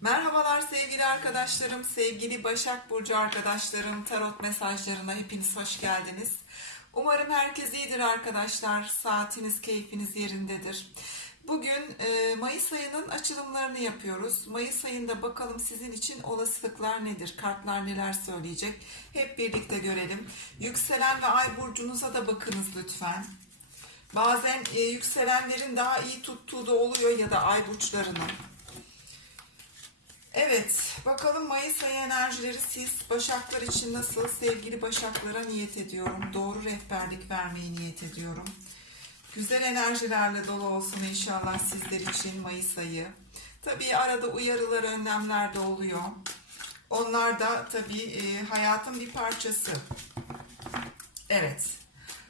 Merhabalar sevgili arkadaşlarım, sevgili Başak Burcu arkadaşlarım, tarot mesajlarına hepiniz hoş geldiniz. Umarım herkes iyidir arkadaşlar, saatiniz, keyfiniz yerindedir. Bugün e, Mayıs ayının açılımlarını yapıyoruz. Mayıs ayında bakalım sizin için olasılıklar nedir, kartlar neler söyleyecek hep birlikte görelim. Yükselen ve ay burcunuza da bakınız lütfen. Bazen e, yükselenlerin daha iyi tuttuğu da oluyor ya da ay burçlarının. Evet, bakalım Mayıs ayı enerjileri siz Başaklar için nasıl? Sevgili Başaklara niyet ediyorum. Doğru rehberlik vermeyi niyet ediyorum. Güzel enerjilerle dolu olsun inşallah sizler için Mayıs ayı. Tabii arada uyarılar, önlemler de oluyor. Onlar da tabii e, hayatın bir parçası. Evet.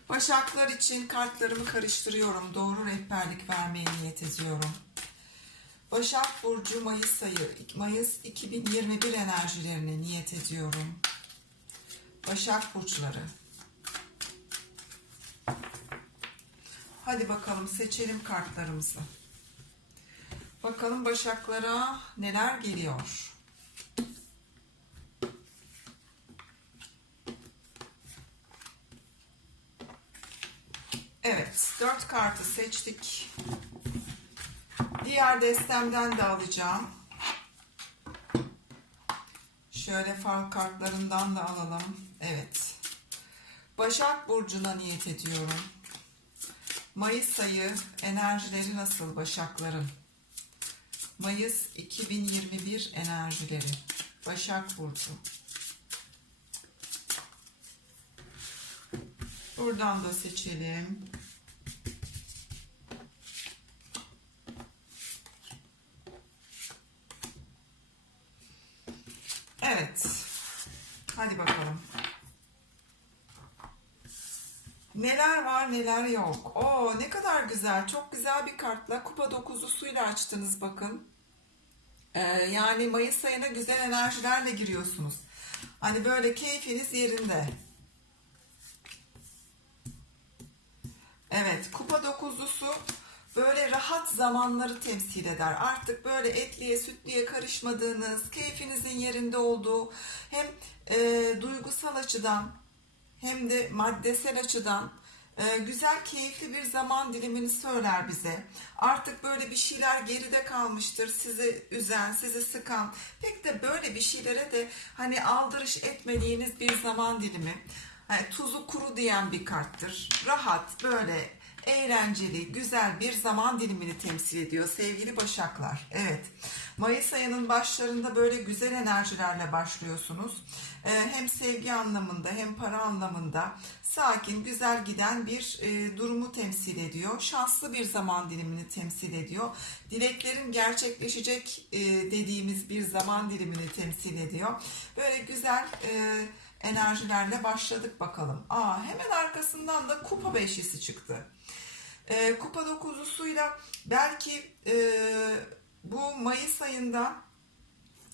Başaklar için kartlarımı karıştırıyorum. Doğru rehberlik vermeye niyet ediyorum. Başak Burcu Mayıs ayı, Mayıs 2021 enerjilerine niyet ediyorum. Başak Burçları. Hadi bakalım seçelim kartlarımızı. Bakalım Başaklara neler geliyor. Evet, dört kartı seçtik. Diğer destemden de alacağım. Şöyle fal kartlarından da alalım. Evet. Başak Burcu'na niyet ediyorum. Mayıs ayı enerjileri nasıl Başakların? Mayıs 2021 enerjileri. Başak Burcu. Buradan da seçelim. Evet. Hadi bakalım. Neler yok. Oo ne kadar güzel. Çok güzel bir kartla kupa dokuzlusuyla açtınız bakın. Ee, yani Mayıs ayına güzel enerjilerle giriyorsunuz. Hani böyle keyfiniz yerinde. Evet kupa dokuzlusu böyle rahat zamanları temsil eder. Artık böyle etliye sütlüye karışmadığınız, keyfinizin yerinde olduğu hem e, duygusal açıdan hem de maddesel açıdan güzel keyifli bir zaman dilimini söyler bize. Artık böyle bir şeyler geride kalmıştır. Sizi üzen, sizi sıkan. Pek de böyle bir şeylere de hani aldırış etmediğiniz bir zaman dilimi. Yani tuzu kuru diyen bir karttır. Rahat, böyle eğlenceli, güzel bir zaman dilimini temsil ediyor sevgili Başaklar. Evet, Mayıs ayının başlarında böyle güzel enerjilerle başlıyorsunuz. Ee, hem sevgi anlamında hem para anlamında sakin, güzel giden bir e, durumu temsil ediyor. Şanslı bir zaman dilimini temsil ediyor. Dileklerin gerçekleşecek e, dediğimiz bir zaman dilimini temsil ediyor. Böyle güzel... E, enerjilerle başladık bakalım. Aa, hemen arkasından da kupa beşlisi çıktı. Ee, kupa dokuzlusuyla belki e, bu Mayıs ayında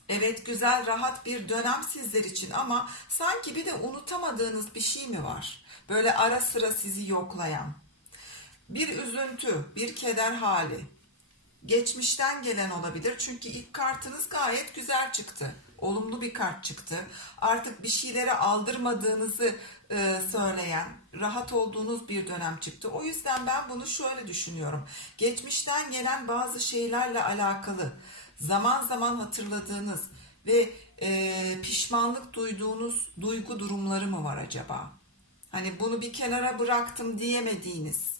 evet güzel rahat bir dönem sizler için ama sanki bir de unutamadığınız bir şey mi var? Böyle ara sıra sizi yoklayan bir üzüntü, bir keder hali. Geçmişten gelen olabilir çünkü ilk kartınız gayet güzel çıktı olumlu bir kart çıktı. Artık bir şeylere aldırmadığınızı e, söyleyen, rahat olduğunuz bir dönem çıktı. O yüzden ben bunu şöyle düşünüyorum. Geçmişten gelen bazı şeylerle alakalı zaman zaman hatırladığınız ve e, pişmanlık duyduğunuz duygu durumları mı var acaba? Hani bunu bir kenara bıraktım diyemediğiniz.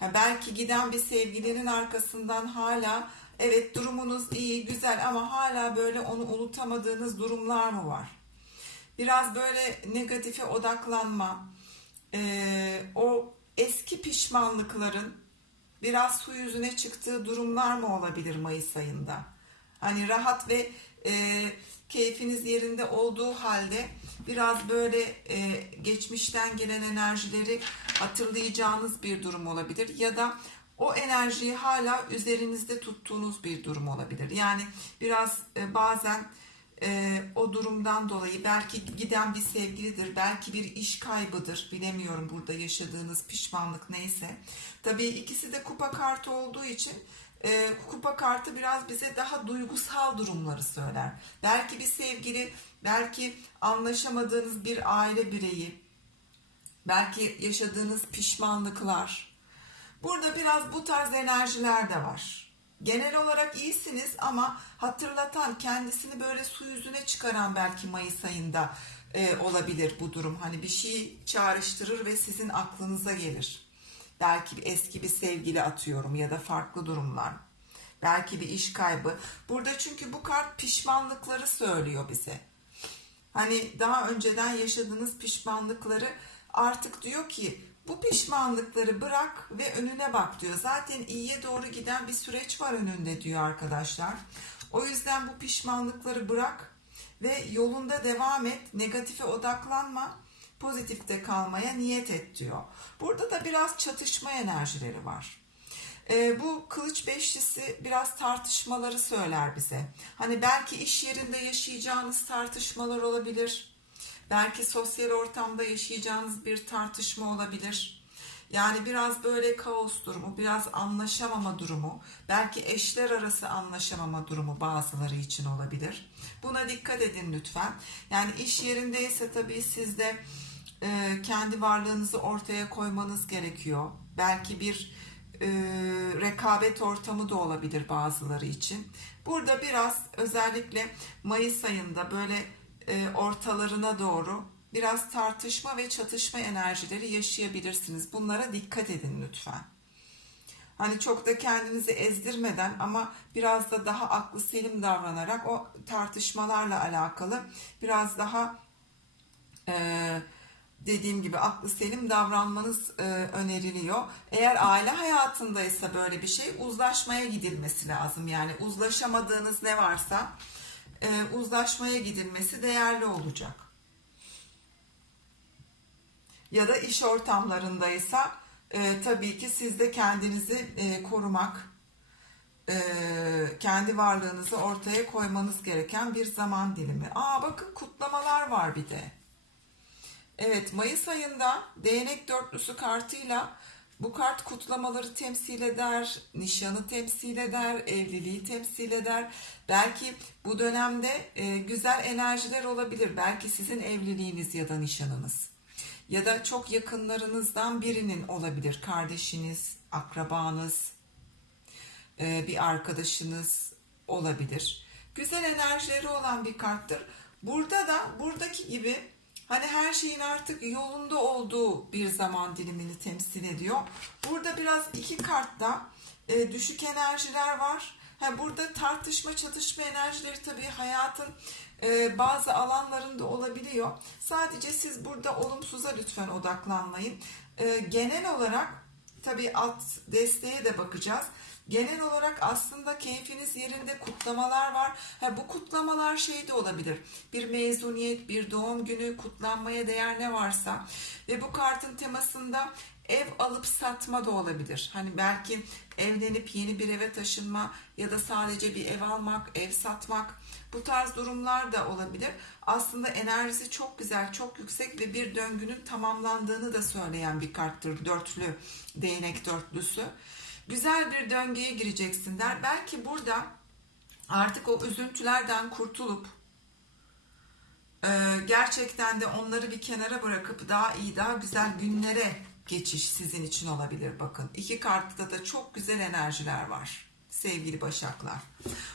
Ha belki giden bir sevgilinin arkasından hala Evet durumunuz iyi, güzel ama hala böyle onu unutamadığınız durumlar mı var? Biraz böyle negatife odaklanma, e, o eski pişmanlıkların biraz su yüzüne çıktığı durumlar mı olabilir Mayıs ayında? Hani rahat ve e, keyfiniz yerinde olduğu halde biraz böyle e, geçmişten gelen enerjileri hatırlayacağınız bir durum olabilir ya da o enerjiyi hala üzerinizde tuttuğunuz bir durum olabilir. Yani biraz e, bazen e, o durumdan dolayı belki giden bir sevgilidir, belki bir iş kaybıdır. Bilemiyorum burada yaşadığınız pişmanlık neyse. Tabii ikisi de kupa kartı olduğu için e, kupa kartı biraz bize daha duygusal durumları söyler. Belki bir sevgili, belki anlaşamadığınız bir aile bireyi, belki yaşadığınız pişmanlıklar. Burada biraz bu tarz enerjiler de var. Genel olarak iyisiniz ama hatırlatan, kendisini böyle su yüzüne çıkaran belki Mayıs ayında e, olabilir bu durum. Hani bir şey çağrıştırır ve sizin aklınıza gelir. Belki bir eski bir sevgili atıyorum ya da farklı durumlar. Belki bir iş kaybı. Burada çünkü bu kart pişmanlıkları söylüyor bize. Hani daha önceden yaşadığınız pişmanlıkları artık diyor ki bu pişmanlıkları bırak ve önüne bak diyor. Zaten iyiye doğru giden bir süreç var önünde diyor arkadaşlar. O yüzden bu pişmanlıkları bırak ve yolunda devam et. Negatife odaklanma. Pozitifte kalmaya niyet et diyor. Burada da biraz çatışma enerjileri var. Ee, bu kılıç beşlisi biraz tartışmaları söyler bize. Hani belki iş yerinde yaşayacağınız tartışmalar olabilir. Belki sosyal ortamda yaşayacağınız bir tartışma olabilir. Yani biraz böyle kaos durumu, biraz anlaşamama durumu, belki eşler arası anlaşamama durumu bazıları için olabilir. Buna dikkat edin lütfen. Yani iş yerindeyse tabii siz de e, kendi varlığınızı ortaya koymanız gerekiyor. Belki bir e, rekabet ortamı da olabilir bazıları için. Burada biraz özellikle Mayıs ayında böyle e, ortalarına doğru biraz tartışma ve çatışma enerjileri yaşayabilirsiniz. Bunlara dikkat edin lütfen. Hani çok da kendinizi ezdirmeden ama biraz da daha aklı selim davranarak o tartışmalarla alakalı biraz daha e, dediğim gibi aklı selim davranmanız e, öneriliyor. Eğer aile hayatındaysa böyle bir şey uzlaşmaya gidilmesi lazım. Yani uzlaşamadığınız ne varsa e, uzlaşmaya gidilmesi değerli olacak. Ya da iş ortamlarındaysa e, tabii ki siz de kendinizi e, korumak, e, kendi varlığınızı ortaya koymanız gereken bir zaman dilimi. Aa bakın kutlamalar var bir de. Evet Mayıs ayında değnek dörtlüsü kartıyla bu kart kutlamaları temsil eder, nişanı temsil eder, evliliği temsil eder. Belki bu dönemde e, güzel enerjiler olabilir. Belki sizin evliliğiniz ya da nişanınız. Ya da çok yakınlarınızdan birinin olabilir. Kardeşiniz, akrabanız, e, bir arkadaşınız olabilir. Güzel enerjileri olan bir karttır. Burada da buradaki gibi Hani her şeyin artık yolunda olduğu bir zaman dilimini temsil ediyor. Burada biraz iki kartta e, düşük enerjiler var. Ha, burada tartışma, çatışma enerjileri tabii hayatın e, bazı alanlarında olabiliyor. Sadece siz burada olumsuza lütfen odaklanmayın. E, genel olarak tabii alt desteğe de bakacağız. Genel olarak aslında keyfiniz yerinde kutlamalar var. Ha, bu kutlamalar şey de olabilir. Bir mezuniyet, bir doğum günü, kutlanmaya değer ne varsa. Ve bu kartın temasında ev alıp satma da olabilir. Hani belki evlenip yeni bir eve taşınma ya da sadece bir ev almak, ev satmak bu tarz durumlar da olabilir. Aslında enerjisi çok güzel, çok yüksek ve bir döngünün tamamlandığını da söyleyen bir karttır. Dörtlü, değnek dörtlüsü güzel bir döngüye gireceksin der. Belki burada artık o üzüntülerden kurtulup e, gerçekten de onları bir kenara bırakıp daha iyi, daha güzel günlere geçiş sizin için olabilir bakın. İki kartta da çok güzel enerjiler var sevgili başaklar.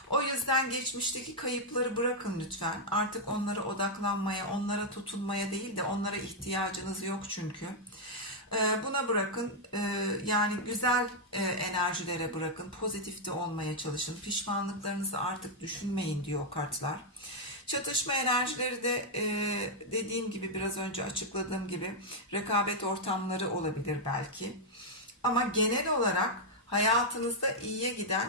O yüzden geçmişteki kayıpları bırakın lütfen. Artık onlara odaklanmaya, onlara tutunmaya değil de onlara ihtiyacınız yok çünkü. Ee, buna bırakın ee, yani güzel e, enerjilere bırakın pozitifte olmaya çalışın. Pişmanlıklarınızı artık düşünmeyin diyor kartlar. Çatışma enerjileri de e, dediğim gibi biraz önce açıkladığım gibi rekabet ortamları olabilir belki. Ama genel olarak hayatınızda iyiye giden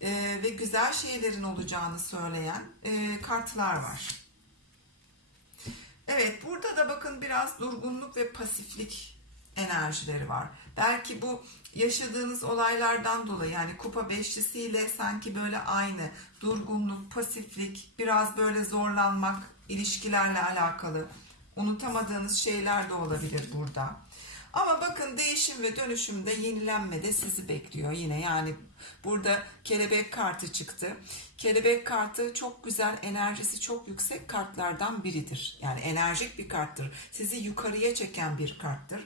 e, ve güzel şeylerin olacağını söyleyen kartlar var. Evet burada da bakın biraz durgunluk ve pasiflik enerjileri var. Belki bu yaşadığınız olaylardan dolayı yani kupa beşlisiyle sanki böyle aynı durgunluk, pasiflik, biraz böyle zorlanmak, ilişkilerle alakalı unutamadığınız şeyler de olabilir burada. Ama bakın değişim ve dönüşümde yenilenme de sizi bekliyor yine. Yani burada kelebek kartı çıktı. Kelebek kartı çok güzel, enerjisi çok yüksek kartlardan biridir. Yani enerjik bir karttır. Sizi yukarıya çeken bir karttır.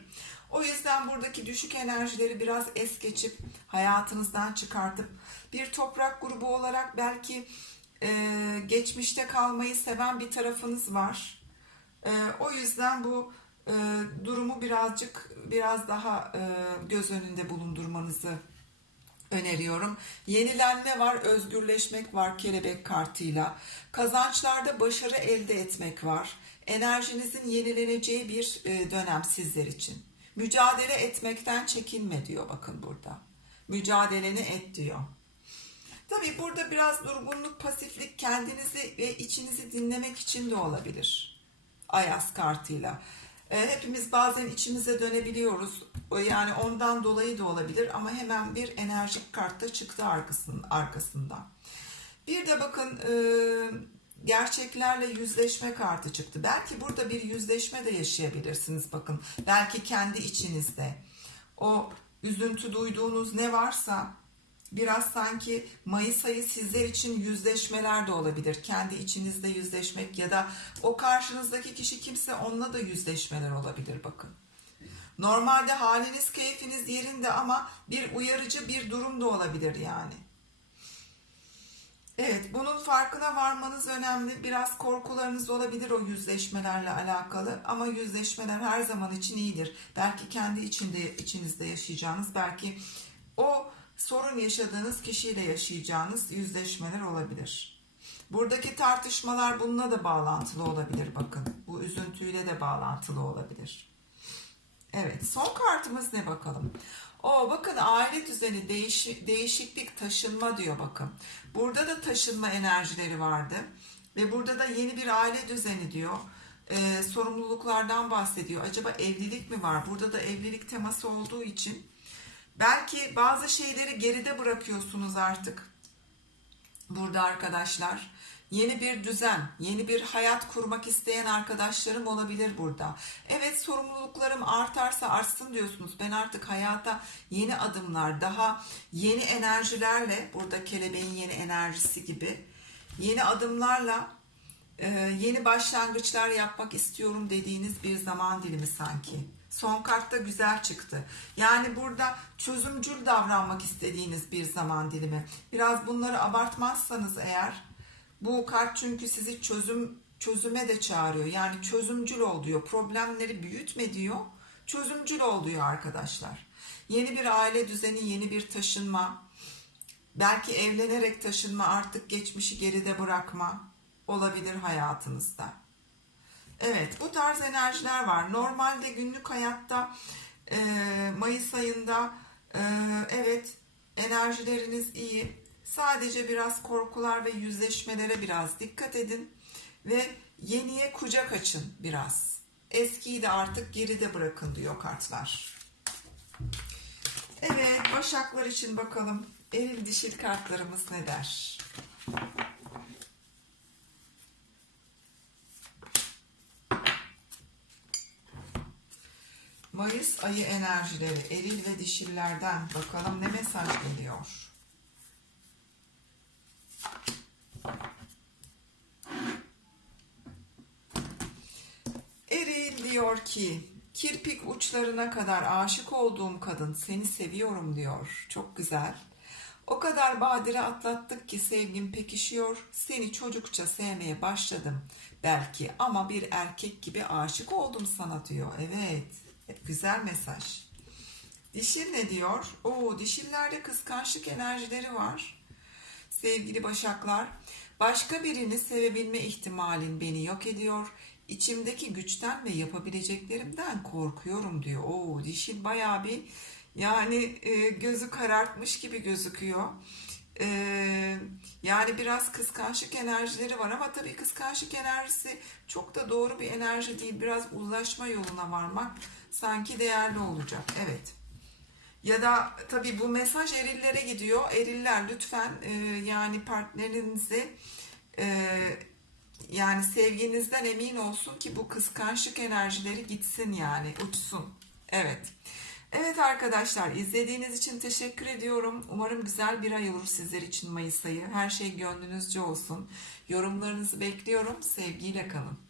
O yüzden buradaki düşük enerjileri biraz es geçip hayatınızdan çıkartıp bir toprak grubu olarak belki e, geçmişte kalmayı seven bir tarafınız var. E, o yüzden bu e, durumu birazcık biraz daha e, göz önünde bulundurmanızı öneriyorum. Yenilenme var, özgürleşmek var kelebek kartıyla. Kazançlarda başarı elde etmek var. Enerjinizin yenileneceği bir e, dönem sizler için. Mücadele etmekten çekinme diyor bakın burada. Mücadeleni et diyor. Tabii burada biraz durgunluk, pasiflik kendinizi ve içinizi dinlemek için de olabilir. Ayas kartıyla. E, hepimiz bazen içimize dönebiliyoruz. O Yani ondan dolayı da olabilir ama hemen bir enerjik kartta çıktı arkasının arkasında. Bir de bakın e, gerçeklerle yüzleşme kartı çıktı. Belki burada bir yüzleşme de yaşayabilirsiniz bakın. Belki kendi içinizde. O üzüntü duyduğunuz ne varsa biraz sanki Mayıs ayı sizler için yüzleşmeler de olabilir. Kendi içinizde yüzleşmek ya da o karşınızdaki kişi kimse onunla da yüzleşmeler olabilir bakın. Normalde haliniz, keyfiniz yerinde ama bir uyarıcı bir durum da olabilir yani. Evet, bunun farkına varmanız önemli. Biraz korkularınız olabilir o yüzleşmelerle alakalı ama yüzleşmeler her zaman için iyidir. Belki kendi içinde içinizde yaşayacağınız, belki o sorun yaşadığınız kişiyle yaşayacağınız yüzleşmeler olabilir. Buradaki tartışmalar bununla da bağlantılı olabilir bakın. Bu üzüntüyle de bağlantılı olabilir. Evet, son kartımız ne bakalım? O bakın aile düzeni değiş, değişiklik taşınma diyor bakın. Burada da taşınma enerjileri vardı ve burada da yeni bir aile düzeni diyor. Ee, sorumluluklardan bahsediyor. Acaba evlilik mi var? Burada da evlilik teması olduğu için belki bazı şeyleri geride bırakıyorsunuz artık. Burada arkadaşlar yeni bir düzen, yeni bir hayat kurmak isteyen arkadaşlarım olabilir burada. Evet sorumluluklarım artarsa artsın diyorsunuz. Ben artık hayata yeni adımlar, daha yeni enerjilerle, burada kelebeğin yeni enerjisi gibi yeni adımlarla e, yeni başlangıçlar yapmak istiyorum dediğiniz bir zaman dilimi sanki. Son kartta güzel çıktı. Yani burada çözümcül davranmak istediğiniz bir zaman dilimi. Biraz bunları abartmazsanız eğer bu kart çünkü sizi çözüm çözüme de çağırıyor. Yani çözümcül ol diyor. Problemleri büyütme diyor. Çözümcül ol diyor arkadaşlar. Yeni bir aile düzeni, yeni bir taşınma. Belki evlenerek taşınma, artık geçmişi geride bırakma olabilir hayatınızda. Evet, bu tarz enerjiler var. Normalde günlük hayatta e, Mayıs ayında e, evet enerjileriniz iyi. Sadece biraz korkular ve yüzleşmelere biraz dikkat edin ve yeniye kucak açın biraz. Eskiyi de artık geride bırakın diyor kartlar. Evet, başaklar için bakalım eril dişil kartlarımız ne der? Mayıs ayı enerjileri eril ve dişillerden bakalım ne mesaj geliyor? Eril diyor ki kirpik uçlarına kadar aşık olduğum kadın seni seviyorum diyor. Çok güzel. O kadar badire atlattık ki sevgim pekişiyor. Seni çocukça sevmeye başladım belki ama bir erkek gibi aşık oldum sana diyor. Evet. Güzel mesaj. Dişil ne diyor? Oo, dişillerde kıskançlık enerjileri var. Sevgili başaklar, başka birini sevebilme ihtimalin beni yok ediyor. İçimdeki güçten ve yapabileceklerimden korkuyorum diyor. Oo, dişil bayağı bir yani e, gözü karartmış gibi gözüküyor. E, yani biraz kıskançlık enerjileri var ama tabii kıskançlık enerjisi çok da doğru bir enerji değil. Biraz uzlaşma yoluna varmak sanki değerli olacak. Evet. Ya da tabii bu mesaj erillere gidiyor. Eriller lütfen e, yani partnerinizi e, yani sevginizden emin olsun ki bu kıskançlık enerjileri gitsin yani uçsun. Evet. Evet arkadaşlar izlediğiniz için teşekkür ediyorum. Umarım güzel bir ay olur sizler için Mayıs ayı. Her şey gönlünüzce olsun. Yorumlarınızı bekliyorum. Sevgiyle kalın.